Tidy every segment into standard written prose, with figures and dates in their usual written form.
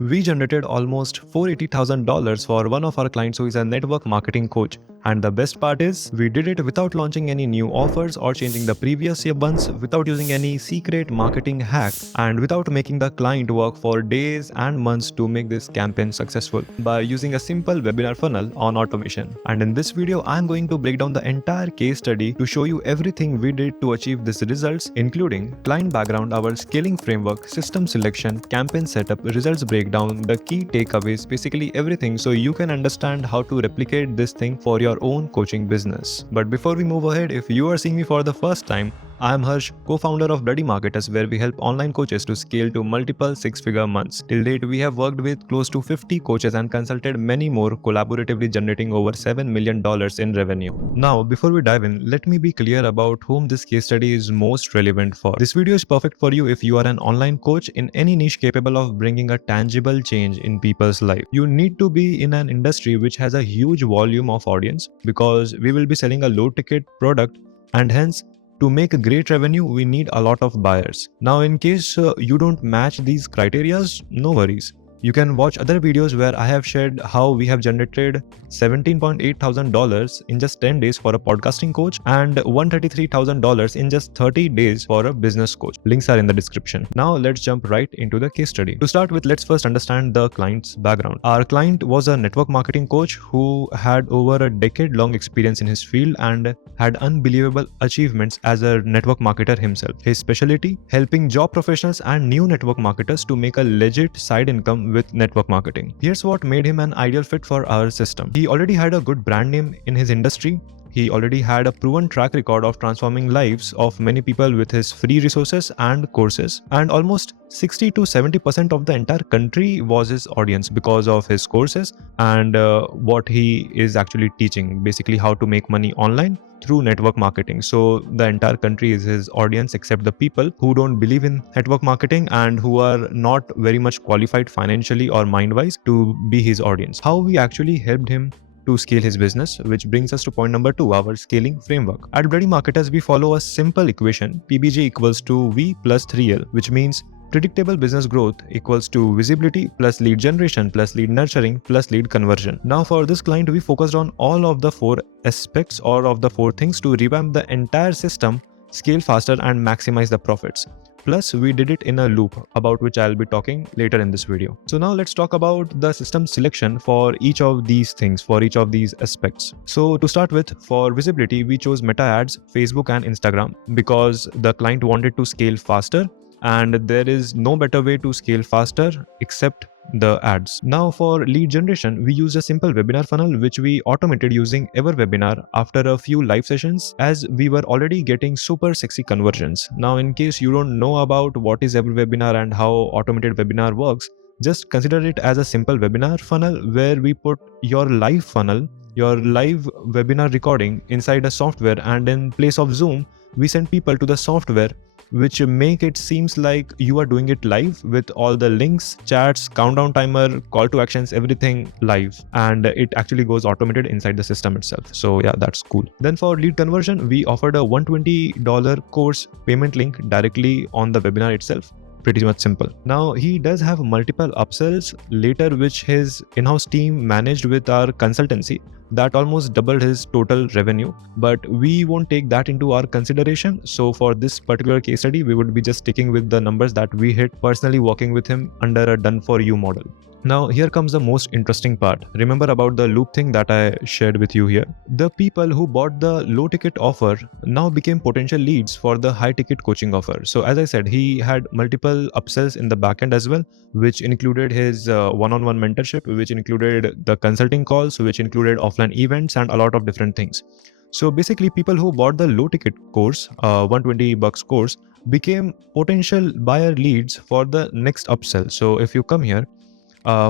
We generated almost $480,000 for one of our clients who is a network marketing coach. And the best part is, we did it without launching any new offers or changing the previous year ones, without using any secret marketing hack, and without making the client work for days and months to make this campaign successful, by using a simple webinar funnel on automation. And in this video, I'm going to break down the entire case study to show you everything we did to achieve these results, including client background, our scaling framework, system selection, campaign setup, results breakdown, the key takeaways, basically everything, so you can understand how to replicate this thing for your own coaching business. But before we move ahead, if you are seeing me for the first time, I am Harsh, co-founder of Bloody Marketers, where we help online coaches to scale to multiple six-figure months. Till date, we have worked with close to 50 coaches and consulted many more, collaboratively generating over $7 million in revenue. Now, before we dive in, let me be clear about whom this case study is most relevant for. This video is perfect for you if you are an online coach in any niche capable of bringing a tangible change in people's life. You need to be in an industry which has a huge volume of audience, because we will be selling a low-ticket product, and hence, to make a great revenue, we need a lot of buyers. Now, in case you don't match these criterias, no worries. You can watch other videos where I have shared how we have generated $17,800 in just 10 days for a podcasting coach and $133,000 in just 30 days for a business coach. Links are in the description. Now let's jump right into the case study. To start with, let's first understand the client's background. Our client was a network marketing coach who had over a decade-long experience in his field and had unbelievable achievements as a network marketer himself. His specialty: helping job professionals and new network marketers to make a legit side income with network marketing. Here's what made him an ideal fit for our system. He already had a good brand name in his industry. He already had a proven track record of transforming lives of many people with his free resources and courses, and almost 60 to 70% of the entire country was his audience because of his courses and what he is actually teaching, basically how to make money online through network marketing. So the entire country is his audience, except the people who don't believe in network marketing and who are not very much qualified financially or mind-wise to be his audience. How we actually helped him to scale his business, which brings us to point number 2, our scaling framework. At Bloody Marketers, we follow a simple equation: PBG equals to V plus 3L, which means predictable business growth equals to visibility plus lead generation plus lead nurturing plus lead conversion. Now, for this client, we focused on all of the 4 aspects or of the 4 things to revamp the entire system, scale faster and maximize the profits. Plus, we did it in a loop, about which I'll be talking later in this video. So now let's talk about the system selection for each of these things, for each of these aspects. So to start with, for visibility, we chose Meta Ads, Facebook and Instagram, because the client wanted to scale faster, and there is no better way to scale faster except the ads. Now, for lead generation, we used a simple webinar funnel which we automated using EverWebinar after a few live sessions, as we were already getting super sexy conversions. Now, in case you don't know about what is EverWebinar and how automated webinar works, just consider it as a simple webinar funnel where we put your live funnel, your live webinar recording inside a software, and in place of Zoom, we send people to the software, which make it seems like you are doing it live with all the links, chats, countdown timer, call to actions, everything live, and it actually goes automated inside the system itself. So yeah, that's cool. Then for lead conversion, we offered a $120 course payment link directly on the webinar itself. Pretty much simple. Now, he does have multiple upsells later, which his in-house team managed with our consultancy, that almost doubled his total revenue, but we won't take that into our consideration. So for this particular case study, we would be just sticking with the numbers that we hit personally working with him under a done for you model. Now, here comes the most interesting part. Remember about the loop thing that I shared with you here? The people who bought the low ticket offer now became potential leads for the high ticket coaching offer. So as I said, he had multiple upsells in the backend as well, which included his one-on-one mentorship, which included the consulting calls, which included offline events and a lot of different things. So basically, people who bought the low ticket course, $120 course, became potential buyer leads for the next upsell. So if you come here,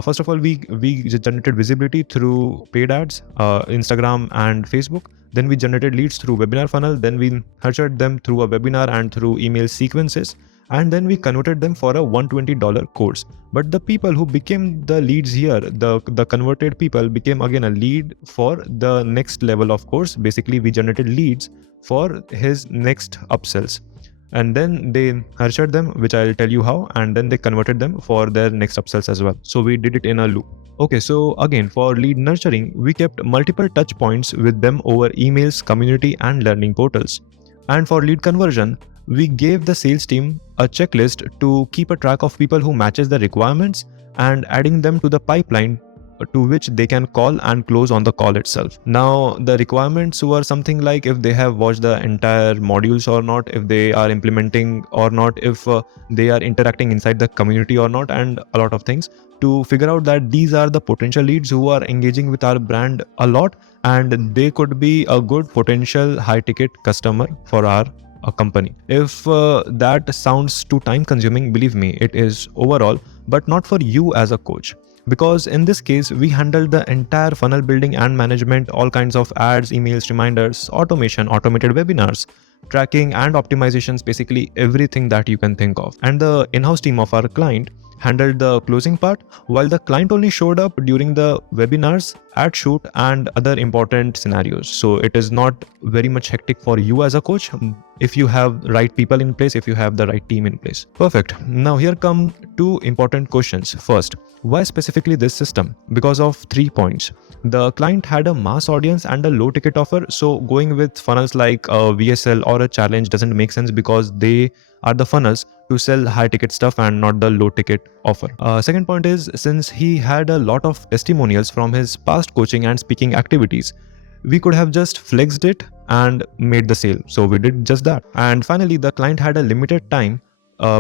first of all, we generated visibility through paid ads, Instagram and Facebook. Then we generated leads through webinar funnel. Then we nurtured them through a webinar and through email sequences. And then we converted them for a $120 course. But the people who became the leads here, the converted people became again a lead for the next level of course. Basically, we generated leads for his next upsells. and then they nurtured them, which I'll tell you how, and then they converted them for their next upsells as well. So we did it in a loop. Okay, so again, for lead nurturing, we kept multiple touch points with them over emails, community, and learning portals. And for lead conversion, we gave the sales team a checklist to keep a track of people who matches the requirements and adding them to the pipeline to which they can call and close on the call itself. Now, the requirements were something like if they have watched the entire modules or not, if they are implementing or not, if they are interacting inside the community or not, and a lot of things to figure out that these are the potential leads who are engaging with our brand a lot, and they could be a good potential high ticket customer for our company. If that sounds too time consuming, believe me, it is overall, but not for you as a coach. Because in this case, we handled the entire funnel building and management, all kinds of ads, emails, reminders, automation, automated webinars, tracking and optimizations, basically everything that you can think of. And the in-house team of our client handled the closing part, while the client only showed up during the webinars, ad shoot, and other important scenarios. So it is not very much hectic for you as a coach if you have right people in place, if you have the right team in place. Perfect. Now here come two important questions. First, why specifically this system? Because of 3 points. The client had a mass audience and a low ticket offer, so going with funnels like a VSL or a challenge doesn't make sense because they are the funnels to sell high ticket stuff and not the low ticket offer. Second point is, since he had a lot of testimonials from his past coaching and speaking activities, we could have just flexed it and made the sale. So we did just that. And finally, the client had a limited time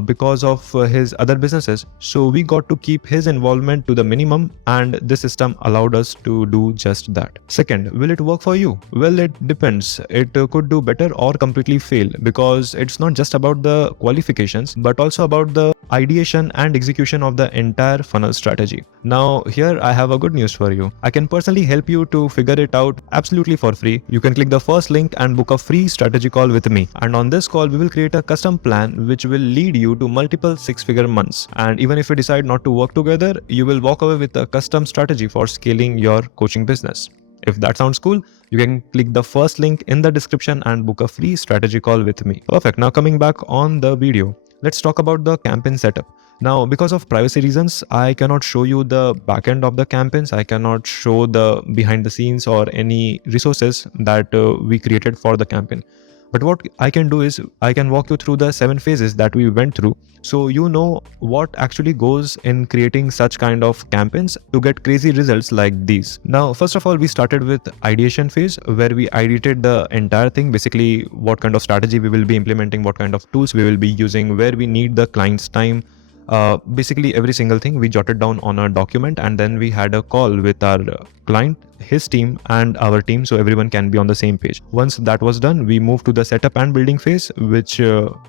because of his other businesses, so we got to keep his involvement to the minimum, and this system allowed us to do just that. Second, will it work for you? Well, it depends. It could do better or completely fail, because it's not just about the qualifications but also about the ideation and execution of the entire funnel strategy. Now here I have a good news for you. I can personally help you to figure it out absolutely for free. You can click the first link and book a free strategy call with me, and on this call we will create a custom plan which will lead you to multiple 6-figure months. And even if you decide not to work together, you will walk away with a custom strategy for scaling your coaching business. If that sounds cool, you can click the first link in the description and book a free strategy call with me. Perfect. Now coming back on the video, let's talk about the campaign setup. Now, because of privacy reasons, I cannot show you the backend of the campaigns. I cannot show the behind the scenes or any resources that we created for the campaign. But what I can do is I can walk you through the 7 phases that we went through, so you know what actually goes in creating such kind of campaigns to get crazy results like these. Now, first of all, we started with ideation phase, where we ideated the entire thing, basically what kind of strategy we will be implementing, what kind of tools we will be using, where we need the client's time. Basically every single thing we jotted down on a document, and then we had a call with our client, his team, and our team, so everyone can be on the same page. Once that was done, we moved to the setup and building phase, which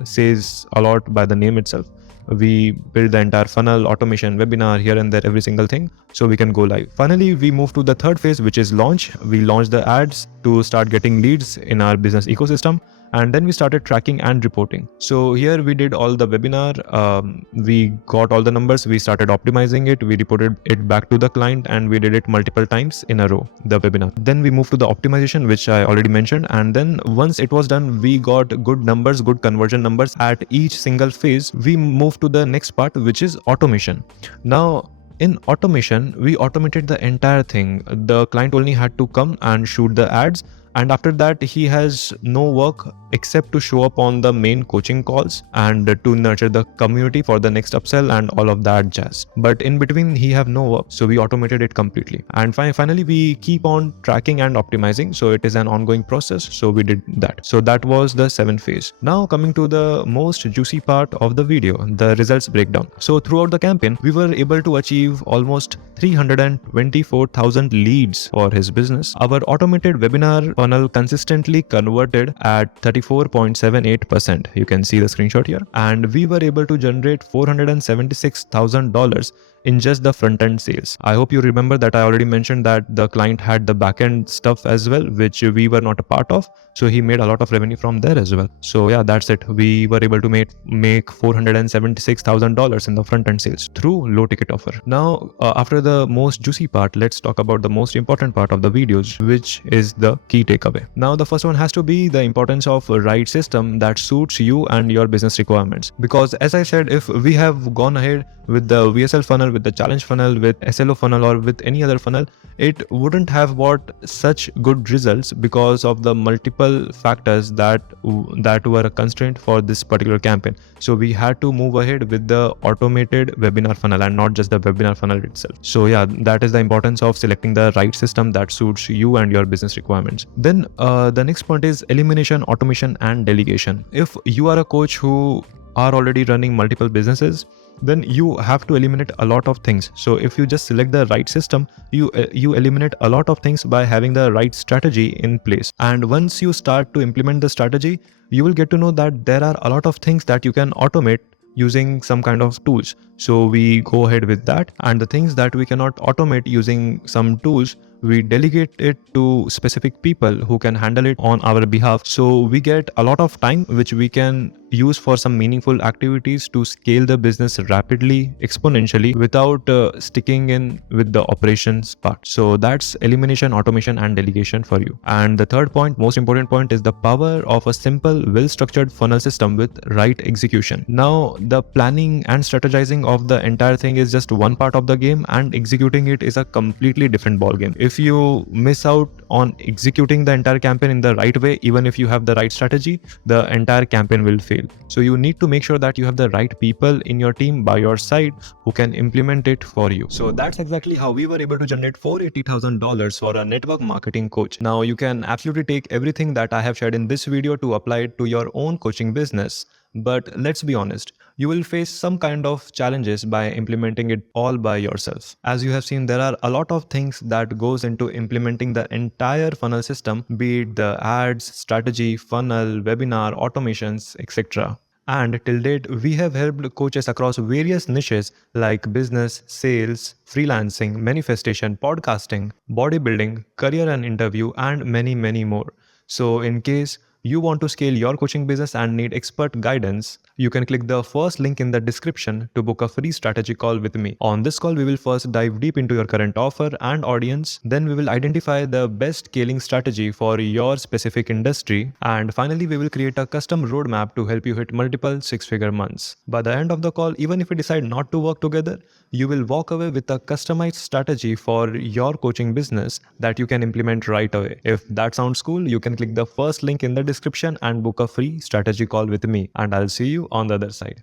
says a lot by the name itself. We build the entire funnel, automation, webinar, here and there, every single thing, so we can go live. Finally, we move to the third phase, which is launch. We launch the ads to start getting leads in our business ecosystem, and then we started tracking and reporting. So here we did all the webinar, we got all the numbers, we started optimizing it, we reported it back to the client, and we did it multiple times in a row, the webinar. Then we moved to the optimization, which I already mentioned, and then once it was done, we got good numbers, good conversion numbers at each single phase. We moved to the next part, which is automation. Now, in automation, we automated the entire thing. The client only had to come and shoot the ads, and after that he has no work except to show up on the main coaching calls and to nurture the community for the next upsell and all of that jazz. But in between he have no work, so we automated it completely. And finally we keep on tracking and optimizing, so it is an ongoing process, so we did that. So that was the 7th phase. Now coming to the most juicy part of the video, the results breakdown. So throughout the campaign we were able to achieve almost 324,000 leads for his business. Our automated webinar funnel consistently converted at 34.78%. You can see the screenshot here. And we were able to generate $476,000 in just the front end sales. I hope you remember that I already mentioned that the client had the back end stuff as well, which we were not a part of. So he made a lot of revenue from there as well. So yeah, that's it. We were able to make $476,000 in the front end sales through low ticket offer. Now, after the most juicy part, let's talk about the most important part of the videos, which is the key takeaway. Now, the first one has to be the importance of a right system that suits you and your business requirements. Because as I said, if we have gone ahead with the VSL funnel, with the challenge funnel, with SLO funnel, or with any other funnel, it wouldn't have brought such good results because of the multiple factors that were a constraint for this particular campaign. So we had to move ahead with the automated webinar funnel and not just the webinar funnel itself. So yeah, that is the importance of selecting the right system that suits you and your business requirements. Then the next point is elimination, automation, and delegation. If you are a coach who are already running multiple businesses, then you have to eliminate a lot of things. So if you just select the right system, you eliminate a lot of things by having the right strategy in place. And once you start to implement the strategy, you will get to know that there are a lot of things that you can automate using some kind of tools. So we go ahead with that, and the things that we cannot automate using some tools, we delegate it to specific people who can handle it on our behalf. So we get a lot of time which we can use for some meaningful activities to scale the business rapidly, exponentially, without sticking in with the operations part. So that's elimination, automation, and delegation for you. And the third point, most important point, is the power of a simple, well-structured funnel system with right execution. Now, the planning and strategizing of the entire thing is just one part of the game, and executing it is a completely different ball game. If you miss out on executing the entire campaign in the right way, even if you have the right strategy, the entire campaign will fail. So you need to make sure that you have the right people in your team by your side who can implement it for you. So that's exactly how we were able to generate $480,000 for a network marketing coach. Now you can absolutely take everything that I have shared in this video to apply it to your own coaching business. But let's be honest, you will face some kind of challenges by implementing it all by yourself. As you have seen, there are a lot of things that goes into implementing the entire funnel system, be it the ads, strategy, funnel, webinar, automations, etc. And till date, we have helped coaches across various niches like business, sales, freelancing, manifestation, podcasting, bodybuilding, career and interview, and many, many more. So in case you want to scale your coaching business and need expert guidance, you can click the first link in the description to book a free strategy call with me. On this call, we will first dive deep into your current offer and audience. Then we will identify the best scaling strategy for your specific industry. And finally, we will create a custom roadmap to help you hit multiple six-figure months. By the end of the call, even if we decide not to work together, you will walk away with a customized strategy for your coaching business that you can implement right away. If that sounds cool, you can click the first link in the description and book a free strategy call with me, and I'll see you on the other side.